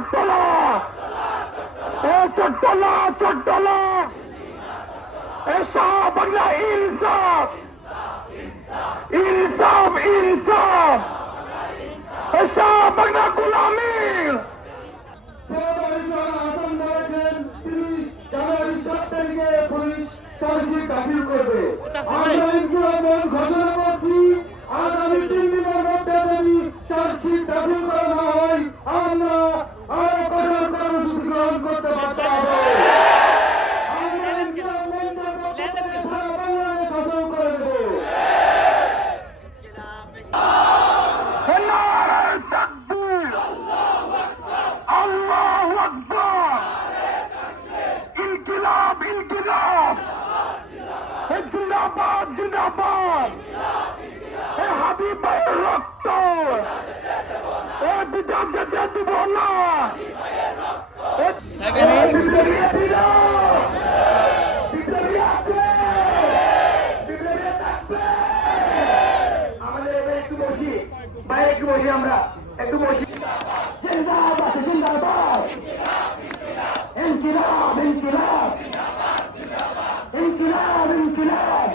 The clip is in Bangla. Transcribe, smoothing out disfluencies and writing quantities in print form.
চট্টলা এ চট্টলা চট্টলা এ শাহবাগলা ইনসাফ ইনসাফ ইনসাফ এ শাহবাগলা গোলামি পুলিশ চার্জশিট দাখিল করবে। আমরা ইনকিলাব ঘোষণা করছি, আগামী 3 দিনের মধ্যে যদি চার্জশিট দাখিল করা না হয় আমরা আরো কঠোর কর্মসূচি গ্রহণ করতে বাধ্য হব। আমরা ইনকিলাব মঞ্চের পক্ষ থেকে সারা বাংলাদেশ শাসন করে দেব। নারায়ে তাকবীর আল্লাহু আকবার ইনকিলাব ইনকিলাব জিন্দাবাদ জিন্দাবাদ এ হাবিব ভাইয়ের রক্ত এ বিধান যেতে দিব না বিপ্লবী ছিল বিপ্লবী আছে বিপ্লবী থাকবে। আমাদের এবার একটু বসি ভাই, একটু বসি, আমরা একটু বসি। জিন্দাবাদ জিন্দাবাদ ইনকিলাব ইনকিলাব ইনকিলাব ইনকিলাব